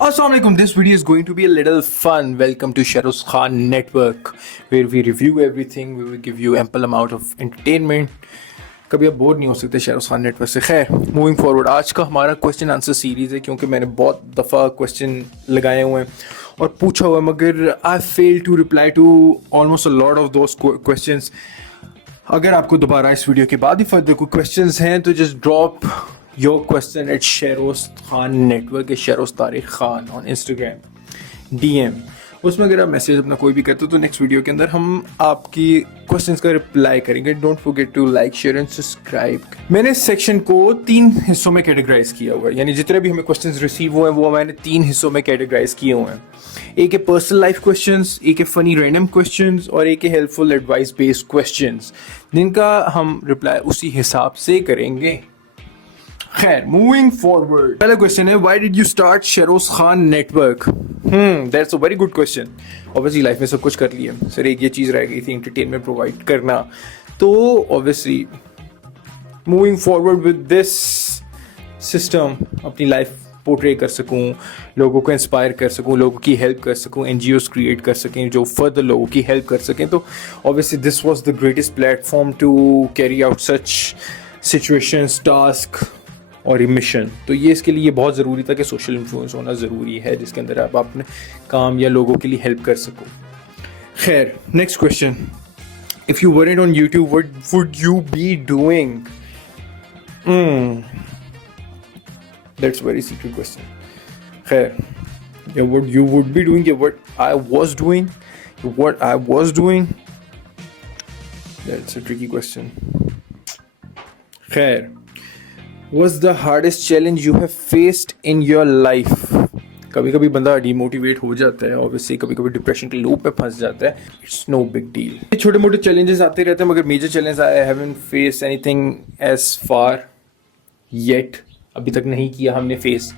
Assalamualaikum. This video is going to be a little fun. Welcome to Shahrukh Khan Network, where we review everything. We will give you ample amount of entertainment. कभी आप bore नहीं हो सकते Shahrukh Khan network से। खैर, moving forward, आज का हमारा क्वेश्चन आंसर सीरीज़ है क्योंकि मैंने बहुत दफ़ा क्वेश्चन लगाए हुए हैं और पूछा हुआ है, मगर I fail to reply to almost a lot of those questions. अगर आपको दोबारा इस वीडियो के बाद ही फर्दर कोई क्वेश्चंस हैं तो just drop your question at Sheroz Khan network या Sheroz Tariq Khan on Instagram DM। उसमें अगर आप मैसेज अपना कोई भी करते हो तो नेक्स्ट वीडियो के अंदर हम आपकी क्वेश्चंस का रिप्लाई करेंगे। Don't forget to like, share and subscribe. मैंने इस सेक्शन को 3 हिस्सों में कैटेगराइज किया हुआ है, यानी जितने भी हमें क्वेश्चंस रिसीव हुए हैं वो मैंने 3 हिस्सों में कैटेगराइज किए हुए हैं। एक है पर्सनल लाइफ क्वेश्चंस, एक है फनी रैंडम क्वेश्चंस और एक है हेल्पफुल एडवाइस बेस्ड क्वेश्चंस, जिनका हम रिप्लाई उसी हिसाब से करेंगे। खैर, मूविंग फॉरवर्ड, पहला क्वेश्चन है, why did you start शेरोज़ Khan network? That's a very good question. Obviously life में सब कुछ कर लिया सर, एक ये चीज़ रह गई थी, एंटरटेनमेंट प्रोवाइड करना। तो obviously moving forward with this system अपनी लाइफ पोर्ट्रे कर सकूं, लोगों को इंस्पायर कर सकूं, लोगों की हेल्प कर सकूं, NGOs क्रिएट कर सकें जो फर्दर लोगों की हेल्प कर सकें। तो obviously this was the greatest platform to carry out such situations, task और मिशन। तो ये इसके लिए बहुत ज़रूरी था कि सोशल इन्फ्लुएंस होना ज़रूरी है जिसके अंदर आप अपने काम या लोगों के लिए हेल्प कर सको। खैर, next question, if you weren't on YouTube, what would you be doing? That's a very secret question. खैर, yeah, what you would be doing, yeah, what I was doing, what I was doing, that's a tricky question. खैर, What's the hardest challenge you have faced in your life? कभी कभी बंदा demotivate हो जाता है, obviously कभी कभी depression के लूप में फंस जाता है। It's no big deal. छोटे मोटे चैलेंजेस आते रहते हैं, मगर major challenge I haven't face anything as far yet, अभी तक नहीं किया हमने फेस।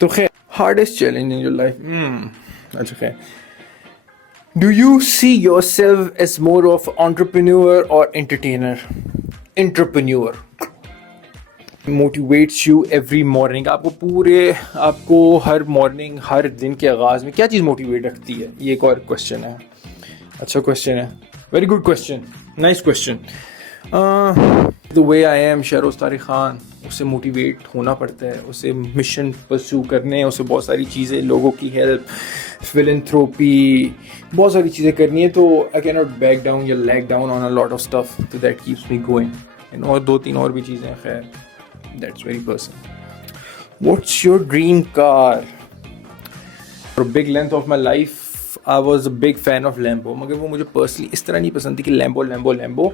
तो खैर, hardest challenge in your life, अच्छा खैर, do you see yourself as more of entrepreneur और entertainer? Entrepreneur motivates you every morning. आपको हर मॉर्निंग, हर दिन के आगाज़ में क्या चीज़ मोटिवेट रखती है? ये एक और क्वेश्चन है, अच्छा क्वेश्चन है, very good question, nice question. The way I am शेरोज़ Tariq Khan, उससे मोटिवेट होना पड़ता है, उसे मिशन परस्यू करने, उसे बहुत सारी चीज़ें, लोगों की हेल्प, फिलैंथ्रोपी, बहुत सारी चीज़ें करनी है। तो I can not back down या lag down on a lot of stuff, तो दैट कीप्स मी गोइंग। और 2-3 और भी चीज़ें, खैर that's very personal. What's your dream car? For a big length of my life I was a big fan of Lambo, मगर वो मुझे personally इस तरह नहीं पसंद थी कि Lambo.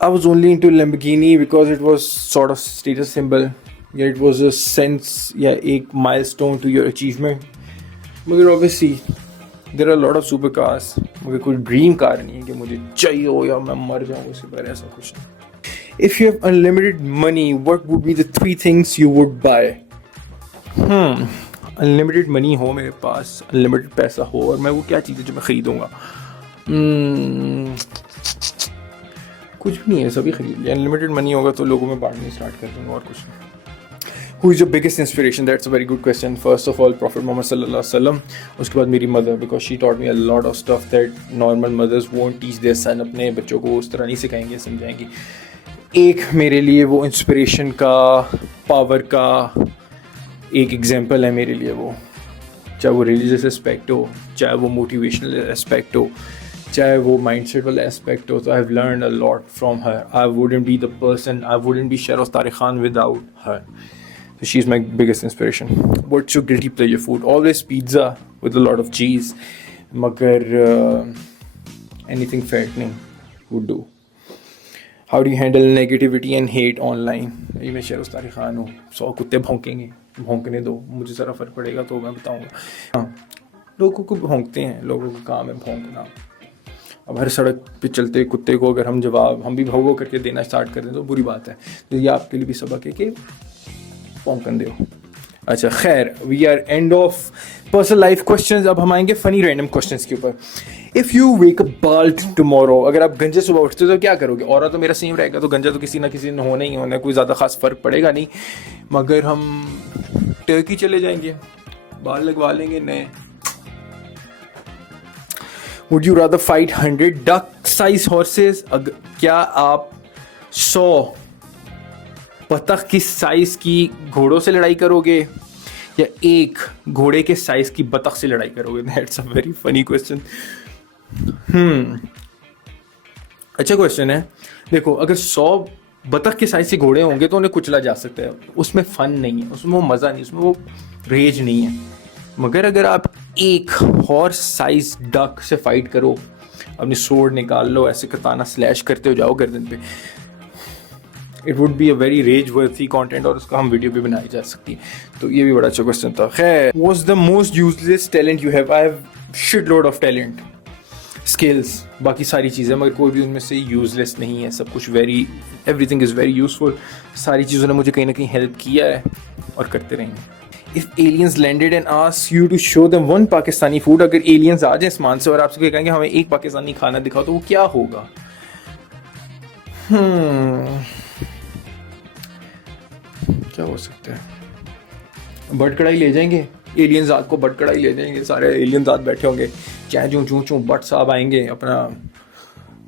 I was only into Lamborghini because it was sort of status symbol, yeah, it was a sense, yeah, एक milestone to your achievement। मगर obviously there are a lot of supercars, मगर कोई ड्रीम कार नहीं है कि मुझे चाहिए हो या मैं मर जाऊँ उसके बारे, ऐसा कुछ नहीं। If you have unlimited money, what would be the 3 things you would buy? Unlimited money हो मेरे पास, unlimited पैसा हो, और मैं वो क्या चीज़ है जो मैं खरीदूंगा? कुछ भी नहीं है, सभी खरीद लिया। Unlimited money होगा तो लोगों में बांटने स्टार्ट कर दूंगा, और कुछ नहीं। Who is your biggest inspiration? That's a very good question. First of all, Prophet Muhammad sallallahu alaihi wasallam. उसके बाद मेरी mother, because she taught me a lot of stuff that normal mothers won't teach their son। अपने बच्चों को उस तरह नहीं सिखाएंगे, समझाएंगे। एक मेरे लिए वो इंस्पिरेशन का, पावर का एक एग्जांपल है मेरे लिए वो, चाहे वो रिलीजियस एस्पेक्ट हो, चाहे वो मोटिवेशनल एस्पेक्ट हो, चाहे वो माइंडसेट वाला एस्पेक्ट हो। तो I have learned a lot from her. I wouldn't be the person, I wouldn't be शेरोज़ Tariq Khan without her. So she's my biggest inspiration. What's your guilty pleasure food? Always pizza with a lot of cheese. मगर anything fattening would do. How do you handle negativity and hate online? ये मैं शेरोज़ तारिक खान हूँ, 100 कुत्ते भौंकेंगे, भौंकने दो, मुझे ज़रा फ़र्क पड़ेगा तो मैं बताऊँगा। हाँ, लोगों को भौंकते हैं, लोगों का काम है भौंकना। अब हर सड़क पे चलते कुत्ते को अगर हम जवाब हम भी भौंको करके देना स्टार्ट कर दें तो बुरी बात है। तो ये आपके लिए भी सबक है कि भौंकन दो। अच्छा खैर, we are end of personal life questions. अब हम आएंगे फनी रैंडम क्वेश्चंस के ऊपर। If you wake up bald tomorrow, अगर आप गंजे सुबह उठते तो क्या करोगे? और तो मेरा सेम रहेगा, तो गंजा तो किसी ना किसी ने होना ही होना है, कोई ज़्यादा खास फ़र्क पड़ेगा नहीं। मगर हम टर्की चले जाएंगे, बाल लगवा लेंगे नए। Would you rather fight 100 duck-sized horses? क्या आप 100 बतख की साइज की घोड़ों से लड़ाई करोगे या एक घोड़े के साइज की बतख से लड़ाई करोगे? That's a very funny question. अच्छा क्वेश्चन है। देखो, अगर 100 बतख के साइज के घोड़े होंगे तो उन्हें कुचला जा सकता है, उसमें फन नहीं है, उसमें वो मज़ा नहीं, उसमें वो रेज नहीं है। मगर अगर आप एक हॉर्स साइज डक से फाइट करो, अपनी सोर्ड निकाल लो, ऐसे कताना स्लैश करते हो जाओ गर्दन पे, it would be a very rage worthy content और उसका हम वीडियो भी बनाई जा सकती है। तो ये भी बड़ा अच्छा क्वेश्चन था। खैर, what's the most useless talent you have? I have shit load of talent, skills, बाकी सारी चीज़ें, मगर कोई भी उनमें से यूजलेस नहीं है। सब कुछ एवरीथिंग इज़ वेरी यूजफुल। सारी चीज़ों ने मुझे कहीं ना कहीं हेल्प किया है और करते रहेंगे। If aliens landed and asked you to show them one Pakistani food, अगर aliens आ जाए आसमान से और आपसे कहेंगे हमें एक पाकिस्तानी खाना दिखाओ, तो वो क्या होगा? क्या हो सकता है? बट कढ़ाई ले जाएंगे एलियंस, रात को बट कढ़ाई ले जाएंगे, सारे एलियंस रात बैठे होंगे, चैं चूं चूं बट साहब आएंगे अपना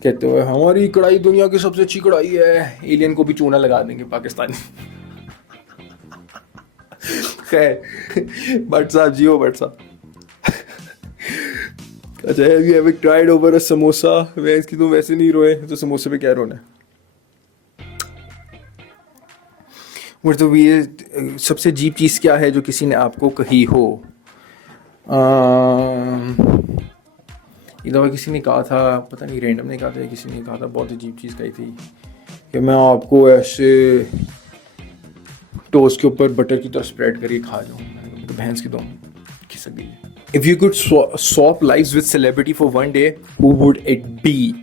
कहते हुए हमारी कढ़ाई दुनिया की सबसे अच्छी कढ़ाई है, एलियन को भी चूना लगा देंगे पाकिस्तानी। खैर, बट साहब जी हो, बट साहब। अच्छा, have you ever cried over a samosa? वैसे कि तुम वैसे नहीं रोए तो समोसे पे क्या रोना है? मतलब ये सबसे अजीब चीज़ क्या है जो किसी ने आपको कही हो? ये दफ़ा किसी ने कहा था, पता नहीं रैंडम ने कहा था, किसी ने कहा था, बहुत अजीब चीज़ कही थी कि मैं आपको ऐसे टोस्ट के ऊपर बटर की तरह स्प्रेड करके खा जाऊँ। मैंने कहा भैंस की दो खिसक गई। If you could swap lives with celebrity for one day, who would it be?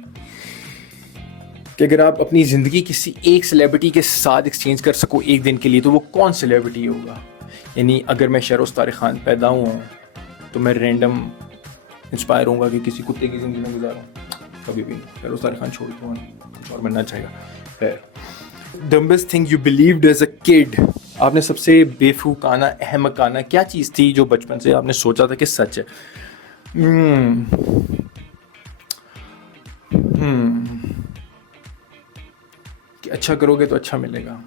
कि अगर आप अपनी ज़िंदगी किसी एक सेलिब्रिटी के साथ एक्सचेंज कर सको एक दिन के लिए, तो वो कौन सेलिब्रिटी होगा? यानी अगर मैं शहरोज़ तारिक खान पैदा हूँ तो मैं रैंडम इंस्पायर होऊंगा कि किसी कुत्ते की ज़िंदगी में गुजारूँ? कभी भी नहीं। शहरोज़ तारिक खान छोड़ दूँ, कुछ और बनना चाहिए। फिर dumbest thing you believed as a kid? आपने सबसे बेवकूफ़ाना अहमकाना क्या चीज़ थी जो बचपन से आपने सोचा था कि सच है? कि अच्छा करोगे तो अच्छा मिलेगा,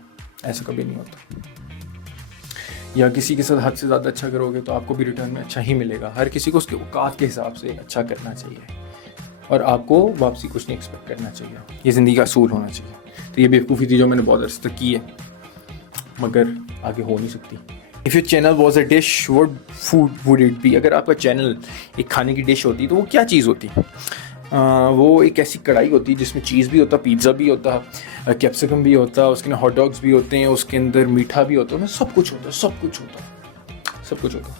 ऐसा कभी नहीं होता। या किसी के साथ हद से ज़्यादा अच्छा करोगे तो आपको भी रिटर्न में अच्छा ही मिलेगा। हर किसी को उसके औकात के हिसाब से अच्छा करना चाहिए और आपको वापसी कुछ नहीं एक्सपेक्ट करना चाहिए। ये ज़िंदगी का असूल होना चाहिए। तो ये बेवकूफ़ी थी जो मैंने बहुत अर्से तक की है, मगर आगे हो नहीं सकती। If your channel was a dish, what food would it be? अगर आपका चैनल एक खाने की डिश होती तो वो क्या चीज़ होती? वो एक ऐसी कढ़ाई होती जिसमें चीज़ भी होता, पिज़्ज़ा भी होता, कैप्सिकम भी होता, उसके अंदर हॉट डॉग्स भी होते हैं, उसके अंदर मीठा भी होता है, सब कुछ होता, सब कुछ होता, सब कुछ होता।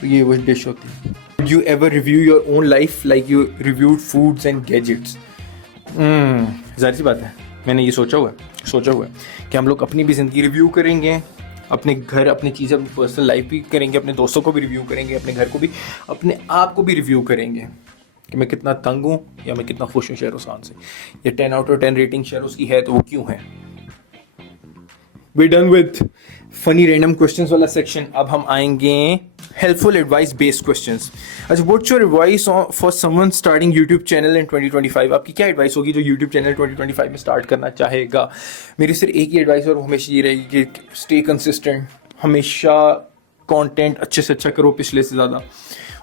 तो ये वही डिश होती है। Would you ever review your own life like you reviewed foods and gadgets? ज़ाहिर सी बात है, मैंने ये सोचा हुआ है कि हम लोग अपनी भी ज़िंदगी रिव्यू करेंगे, अपने घर, अपनी चीज़ें, अपनी पर्सनल लाइफ भी करेंगे, अपने दोस्तों को भी रिव्यू करेंगे, अपने घर को भी, अपने आप को भी रिव्यू करेंगे कि मैं कितना तंग हूँ या मैं कितना खुश हूँ शहरोज़ खान से। ये 10 आउट ऑफ 10 रेटिंग शहरोज़ की है तो वो क्यों है? We done with funny random questions वाला सेक्शन। अब हम आएंगे हेल्पफुल एडवाइस बेस्ड क्वेश्चंस। अच्छा, what's your advice for someone starting YouTube channel in 2025? आपकी क्या एडवाइस होगी जो यूट्यूब चैनल 2025 में स्टार्ट करना चाहेगा? मेरी सिर्फ एक ही एडवाइस और वो हमेशा ये रहेगी कि स्टे कंसिस्टेंट, हमेशा कंटेंट अच्छे से अच्छा करो, पिछले से ज़्यादा,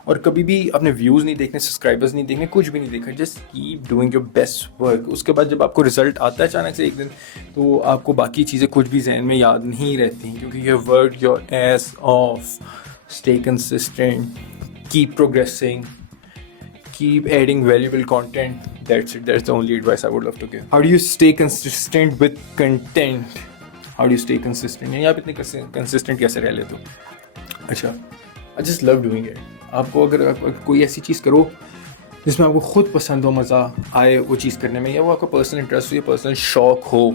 और कभी भी अपने व्यूज़ नहीं देखने, सब्सक्राइबर्स नहीं देखने, कुछ भी नहीं देखना, just keep doing your best work. उसके बाद जब आपको रिजल्ट आता है अचानक से एक दिन, तो आपको बाकी चीज़ें कुछ भी जहन में याद नहीं रहती हैं, क्योंकि you have worked your S of. Stay consistent, keep progressing, keep adding valuable content. That's it. That's the only advice I would love to give. How do you stay consistent with content? How do you stay consistent? यानी आप इतने consistent कैसे रह लेते हो? अच्छा, I just love doing it. आपको अगर कोई ऐसी चीज़ करो जिसमें आपको खुद पसंद हो, मज़ा आए वो चीज़ करने में, या वो आपका पर्सनल इंटरेस्ट हो या पर्सनल शौक हो,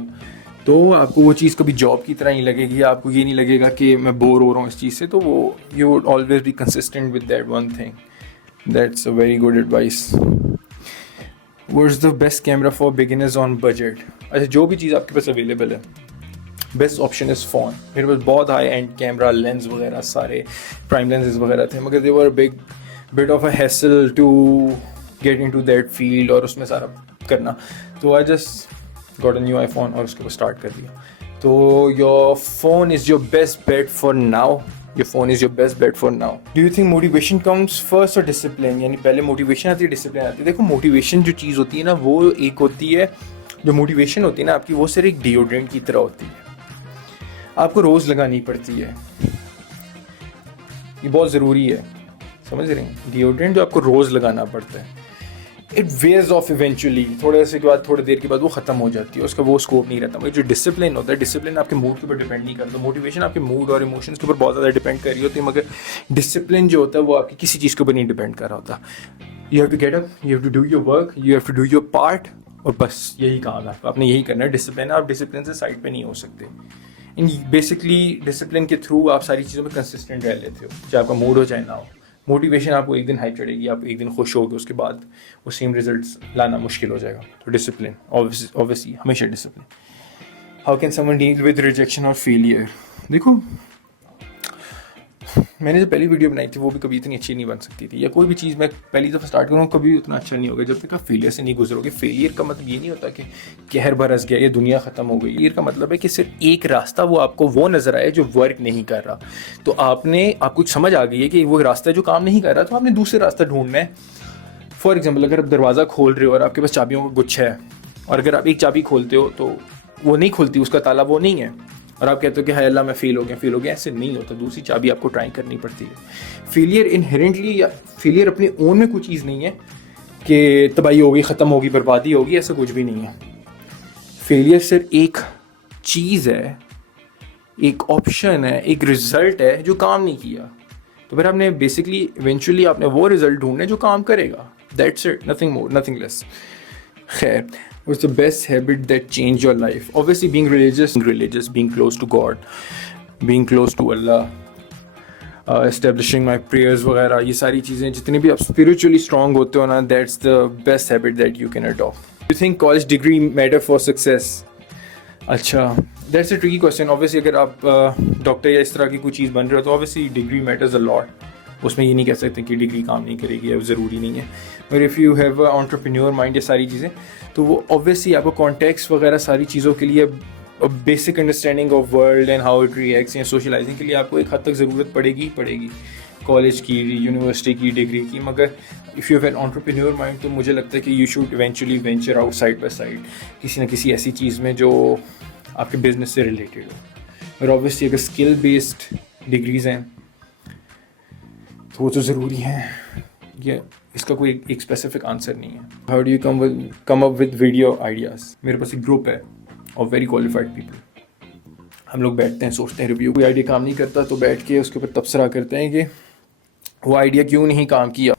तो आपको वो चीज़ कभी जॉब की तरह नहीं लगेगी। आपको ये नहीं लगेगा कि मैं बोर हो रहा हूँ इस चीज़ से। तो वो you would always be consistent with that one thing. That's a very good advice. What's the best camera for beginners on budget? अच्छा, जो भी चीज़ आपके पास अवेलेबल है, बेस्ट ऑप्शन इज़ फ़ोन। मेरे पास बहुत हाई एंड कैमरा लेंस वगैरह सारे prime lenses वगैरह थे, मगर they were big bit of a hassle to get into that field और उसमें सारा करना। तो I just got a new iPhone और उसके ऊपर स्टार्ट कर दिया। तो your phone is your best bet for now. Your phone is your best bet for now. Do you think motivation comes first or discipline? यानी पहले motivation आती है, डिसिप्लिन आती है। देखो मोटिवेशन जो चीज़ होती है ना, वो एक होती है, जो मोटिवेशन होती है ना आपकी, वो सिर्फ एक डिओड्रेंट की तरह होती है, आपको रोज़ लगानी पड़ती है, ये बहुत ज़रूरी है, समझ रहे हैं? डिओड्रेंट जो आपको रोज़ लगाना पड़ता है, इट वेयर्स ऑफ इवेंचुअली, थोड़े से के बाद, थोड़ी देर के बाद वो ख़त्म हो जाती है, उसका वो स्कोप नहीं रहता। मगर जो डिसिप्लिन होता है, डिसिप्लिन आपके मूड के ऊपर डिपेंड नहीं करता। मोटिवेशन आपके मूड और इमोशंस के ऊपर बहुत ज़्यादा डिपेंड कर रही होती है, मगर डिसिप्लिन जो होता है वो आपकी किसी चीज़ के ऊपर नहीं डिपेंड कर रहा होता। You have to get up, you have to do your work, you have to do your part, और बस यही काम है आपने यही करना है। डिसिप्लिन, आप डिसिप्लिन से साइड पे नहीं हो सकते। इन बेसिकली डिसिप्लिन के थ्रू आप सारी चीज़ों में कंसिस्टेंट रह लेते हो, चाहे आपका मूड हो चाहे ना हो। मोटिवेशन आपको एक दिन हाइप चढ़ेगी, आप एक दिन खुश होगे, उसके बाद वो सेम रिजल्ट्स लाना मुश्किल हो जाएगा। तो डिसिप्लिन, ऑब्वियसली हमेशा discipline. How can someone deal with rejection और फेलियर? देखो, मैंने जो पहली वीडियो बनाई थी वो भी कभी इतनी अच्छी नहीं बन सकती थी, या कोई भी चीज़ मैं पहली दफ़ा स्टार्ट करूँ कभी उतना अच्छा नहीं होगा जब तक आप फेलियर से नहीं गुजरोगे। फेलियर का मतलब ये नहीं होता कि कहर बरस गया, ये दुनिया ख़त्म हो गई। फेलियर का मतलब है कि सिर्फ एक रास्ता वो आपको वो नज़र आए जो वर्क नहीं कर रहा, तो आपको समझ आ गई है कि वो रास्ता जो काम नहीं कर रहा, तो आपने दूसरा रास्ता ढूंढना है। फॉर एग्जाम्पल, अगर आप दरवाज़ा खोल रहे हो और आपके पास चाबियों का गुच्छा है, और अगर आप एक चाबी खोलते हो तो वो नहीं खुलती, उसका ताला वो नहीं है, और आप कहते हो कि हाय अल्लाह मैं फेल हो गया, ऐसे नहीं होता। दूसरी चाबी आपको ट्राई करनी पड़ती है। फेलियर इनहेरेंटली, या फेलियर अपने ओन में कोई चीज़ नहीं है कि तबाही होगी, ख़त्म होगी, बर्बादी होगी, ऐसा कुछ भी नहीं है। फेलियर सिर्फ एक चीज़ है, एक ऑप्शन है, एक रिज़ल्ट है जो काम नहीं किया। तो फिर आपने बेसिकली इवेंचुअली आपने वो रिज़ल्ट ढूंढना है जो काम करेगा। That's it, nothing more, nothing less. खैर, what's the best habit that changed your life? Obviously being religious, being close to God, being close to Allah, establishing my prayers वगैरह, ये सारी चीज़ें, जितनी भी आप spiritually strong होते हो ना, that's the best habit that you can adopt. Do you think college degree matter for success? अच्छा, that's a tricky question. Obviously अगर आप डॉक्टर या इस तरह की कोई चीज़ बन रहे हो तो obviously degree matters a lot. उसमें ये नहीं कह सकते कि डिग्री काम नहीं करेगी, अब ज़रूरी नहीं है। मगर if you have entrepreneur mind, ये सारी चीज़ें, तो वो ऑब्वियसली आपको कॉन्टेक्स्ट वगैरह सारी चीज़ों के लिए, basic understanding of world and how it reacts या सोशलाइजिंग के लिए आपको एक हद तक ज़रूरत पड़ेगी कॉलेज की, यूनिवर्सिटी की, डिग्री की। मगर if you have an entrepreneur mind, तो मुझे लगता है कि you should eventually venture out side by side किसी न किसी ऐसी चीज़ में जो आपके बिजनेस से रिलेटेड हो। और ऑब्वियसली अगर स्किल बेस्ड डिग्रीज़ हैं तो वो तो ज़रूरी है। ये इसका कोई एक स्पेसिफिक आंसर नहीं है। How do you come up with video ideas? मेरे पास एक ग्रुप है ऑफ वेरी क्वालिफाइड पीपल। हम लोग बैठते हैं, सोचते हैं, रिव्यू, कोई आइडिया काम नहीं करता तो बैठ के उसके ऊपर तबसरा करते हैं कि वो आइडिया क्यों नहीं काम किया।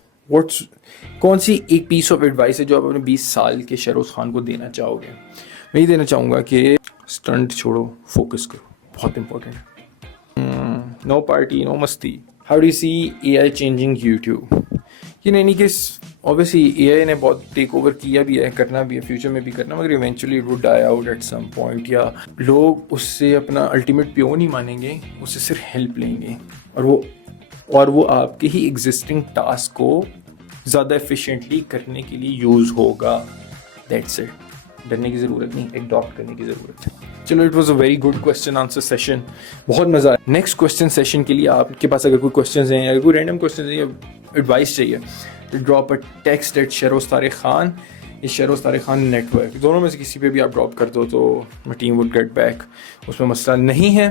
कौन सी एक पीस ऑफ एडवाइस है जो आप अपने 20 साल के शहरोज़ खान को देना चाहोगे? मैं ये देना चाहूँगा कि स्टंट छोड़ो, फोकस करो, बहुत इंपॉर्टेंट है। नो पार्टी, नो मस्ती। How do you see AI changing YouTube? ये नहीं कि ऑब्वियसली AI ने बहुत टेक ओवर किया भी है, करना भी है, फ्यूचर में भी करना, मगर eventually it would die out at some point, या लोग उससे अपना अल्टीमेट प्यो नहीं मानेंगे, उससे सिर्फ हेल्प लेंगे, और वो आपके ही एग्जिस्टिंग टास्क को ज़्यादा एफिशिएंटली करने के लिए यूज़ होगा। That's it. डरने की ज़रूरत नहीं, एडॉप्ट करने की ज़रूरत है। चलो, it was a very good question answer session, बहुत मज़ा आया। नेक्स्ट क्वेश्चन सेशन के लिए आपके पास अगर कोई क्वेश्चन हैं, अगर कोई रैंडम क्वेश्चन है या एडवाइस चाहिए, तो drop a text at Shahroz Tariq Khan, या शहरोज़ तारिक खान नेटवर्क, दोनों में से किसी पे भी आप ड्रॉप कर दो तो my team would get back, उसमें मसला नहीं है।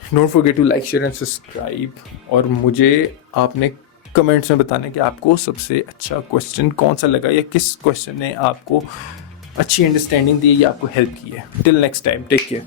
Don't forget to like, share and subscribe, और मुझे आपने कमेंट्स में बताना कि आपको सबसे अच्छा क्वेश्चन कौन सा लगा, या किस क्वेश्चन ने आपको अच्छी अंडरस्टैंडिंग दी या आपको हेल्प की है। Till next time, take care.